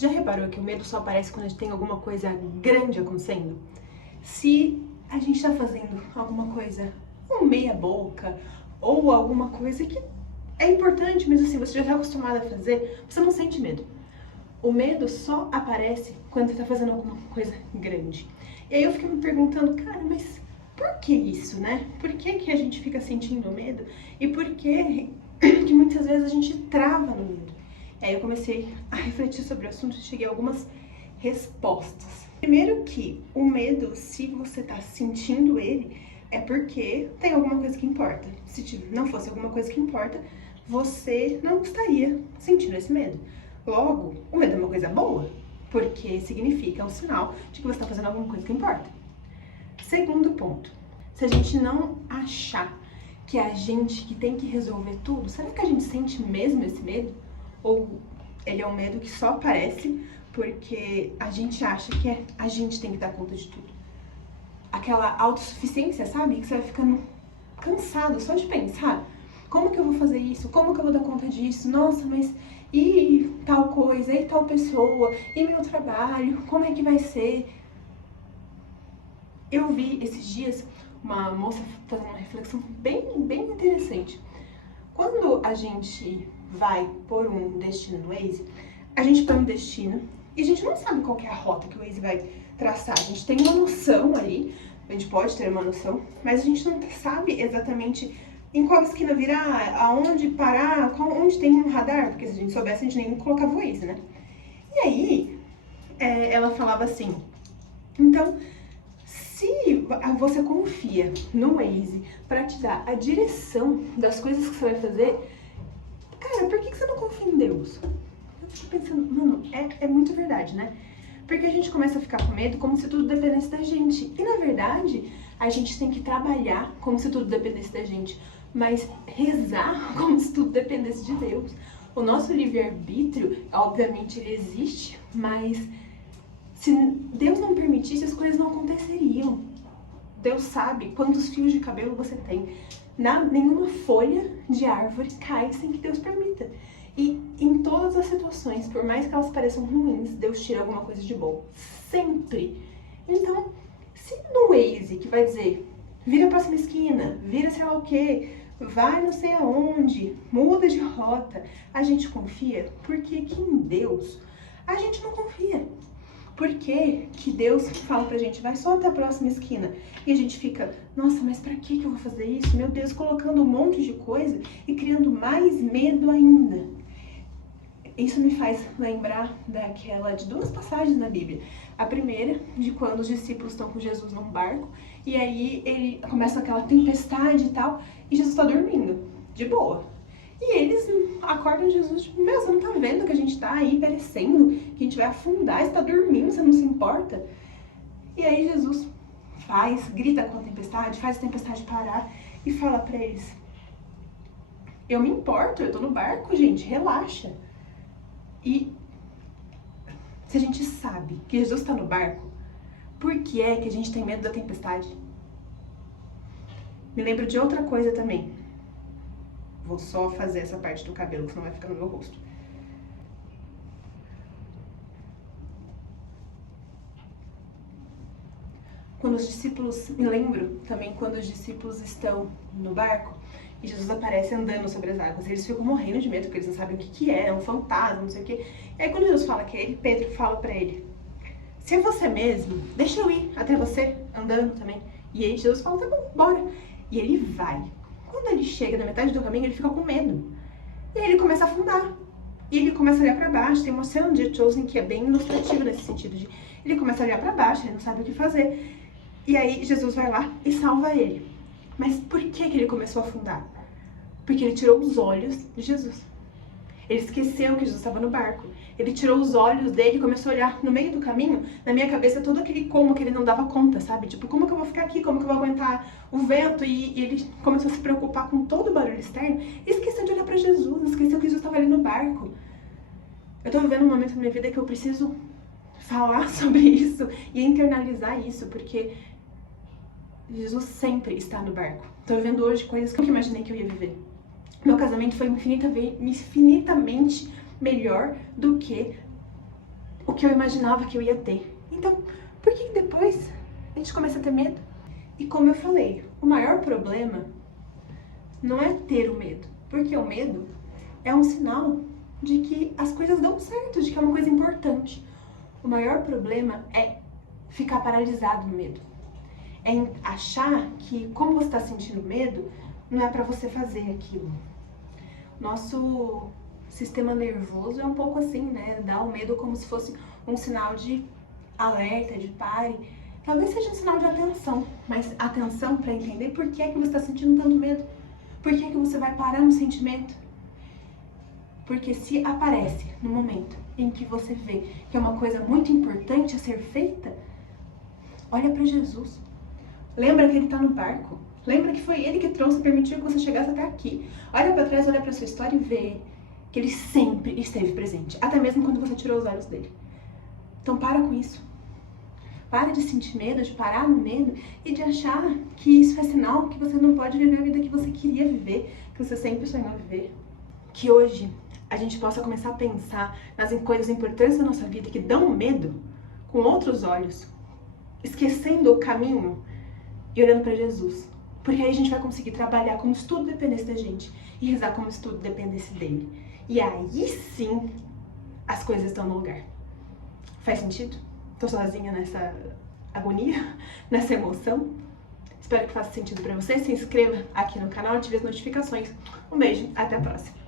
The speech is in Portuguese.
Você já reparou que o medo só aparece quando a gente tem alguma coisa grande acontecendo? Se a gente está fazendo alguma coisa meia boca ou alguma coisa que é importante, mas assim, você já está acostumado a fazer, você não sente medo. O medo só aparece quando você está fazendo alguma coisa grande. E aí eu fiquei me perguntando, cara, mas por que isso, né? Por que a gente fica sentindo medo? E por que muitas vezes a gente trava no medo? E aí eu comecei a refletir sobre o assunto e cheguei a algumas respostas. Primeiro que o medo, se você está sentindo ele, é porque tem alguma coisa que importa. Se não fosse alguma coisa que importa, você não estaria sentindo esse medo. Logo, o medo é uma coisa boa, porque significa, é um sinal de que você está fazendo alguma coisa que importa. Segundo ponto, se a gente não achar que é a gente que tem que resolver tudo, será que a gente sente mesmo esse medo? Ou ele é um medo que só aparece porque a gente acha que a gente tem que dar conta de tudo? Aquela autossuficiência, sabe? Que você vai ficando cansado só de pensar. Como que eu vou fazer isso? Como que eu vou dar conta disso? Nossa, mas e tal coisa? E tal pessoa? E meu trabalho? Como é que vai ser? Eu vi esses dias uma moça fazendo uma reflexão bem interessante. Quando a gente vai por um destino no Waze, a gente põe um destino e a gente não sabe qual que é a rota que o Waze vai traçar. A gente tem uma noção ali, a gente pode ter uma noção, mas a gente não sabe exatamente em qual esquina virar, aonde parar, onde tem um radar, porque se a gente soubesse, a gente nem colocava o Waze, né? E aí, ela falava assim, então, se você confia no Waze pra te dar a direção das coisas que você vai fazer, cara, por que você não confia em Deus? Eu fico pensando, mano, é muito verdade, né? Porque a gente começa a ficar com medo como se tudo dependesse da gente. E na verdade, a gente tem que trabalhar como se tudo dependesse da gente, mas rezar como se tudo dependesse de Deus. O nosso livre-arbítrio, obviamente, ele existe, mas se Deus não permitisse, as coisas não aconteceriam. Deus sabe quantos fios de cabelo você tem. Nenhuma folha de árvore cai sem que Deus permita. E em todas as situações, por mais que elas pareçam ruins, Deus tira alguma coisa de bom. Sempre. Então, se no Waze, que vai dizer, vira a próxima esquina, vira sei lá o quê, vai não sei aonde, muda de rota, a gente confia, por que em Deus a gente não confia? Por que Deus fala pra gente, vai só até a próxima esquina? E a gente fica, nossa, mas pra que eu vou fazer isso? Meu Deus, colocando um monte de coisa e criando mais medo ainda. Isso me faz lembrar de duas passagens na Bíblia. A primeira, de quando os discípulos estão com Jesus num barco, e aí ele começa aquela tempestade e tal, e Jesus está dormindo, de boa. E eles acordam Jesus, tipo, meu, você não tá vendo que a gente tá aí perecendo, que a gente vai afundar, você tá dormindo, você não se importa? E aí Jesus grita com a tempestade, faz a tempestade parar e fala pra eles, eu me importo, eu tô no barco, gente, relaxa. E se a gente sabe que Jesus está no barco, por que é que a gente tem medo da tempestade? Me lembro de outra coisa também. Vou só fazer essa parte do cabelo, que senão vai ficar no meu rosto. Quando os discípulos, me lembro também quando os discípulos estão no barco e Jesus aparece andando sobre as águas. Eles ficam morrendo de medo, porque eles não sabem o que é um fantasma, não sei o quê. E aí quando Jesus fala que é ele, Pedro fala pra ele, se é você mesmo, deixa eu ir até você, andando também. E aí Jesus fala, tá bom, bora. E ele vai. Quando ele chega na metade do caminho, ele fica com medo. E aí ele começa a afundar. E ele começa a olhar pra baixo. Tem uma cena de Chosen que é bem ilustrativa nesse sentido de ele começa a olhar pra baixo, ele não sabe o que fazer. E aí Jesus vai lá e salva ele. Mas por que ele começou a afundar? Porque ele tirou os olhos de Jesus. Ele esqueceu que Jesus estava no barco. Ele tirou os olhos dele e começou a olhar no meio do caminho, na minha cabeça, todo aquele como que ele não dava conta, sabe? Tipo, como que eu vou ficar aqui? Como que eu vou aguentar o vento? E ele começou a se preocupar com todo o barulho externo e esqueceu de olhar para Jesus, esqueceu que Jesus estava ali no barco. Eu tô vivendo um momento na minha vida que eu preciso falar sobre isso e internalizar isso, porque Jesus sempre está no barco. Tô vivendo hoje coisas que eu nunca imaginei que eu ia viver. Meu casamento foi infinitamente melhor do que o que eu imaginava que eu ia ter. Então, por que depois a gente começa a ter medo? E como eu falei, o maior problema não é ter o medo, porque o medo é um sinal de que as coisas dão certo, de que é uma coisa importante. O maior problema é ficar paralisado no medo. É achar que, como você está sentindo medo, não é para você fazer aquilo. Nosso sistema nervoso é um pouco assim, né? Dá o medo como se fosse um sinal de alerta, de pare. Talvez seja um sinal de atenção, mas atenção para entender por que é que você está sentindo tanto medo. Por que é que você vai parar no sentimento? Porque se aparece no momento em que você vê que é uma coisa muito importante a ser feita, olha para Jesus. Lembra que ele está no barco. Lembra que foi ele que trouxe e permitiu que você chegasse até aqui. Olha para trás, olha para sua história e vê que ele sempre esteve presente, até mesmo quando você tirou os olhos dele. Então para com isso. Para de sentir medo, de parar no medo e de achar que isso é sinal que você não pode viver a vida que você queria viver, que você sempre sonhou viver. Que hoje a gente possa começar a pensar nas coisas importantes da nossa vida que dão medo com outros olhos, esquecendo o caminho e olhando para Jesus. Porque aí a gente vai conseguir trabalhar como se tudo dependesse da gente e rezar como se tudo dependesse dele. E aí sim as coisas estão no lugar. Faz sentido? Tô sozinha nessa agonia, nessa emoção? Espero que faça sentido pra você. Se inscreva aqui no canal, ative as notificações. Um beijo, até a próxima.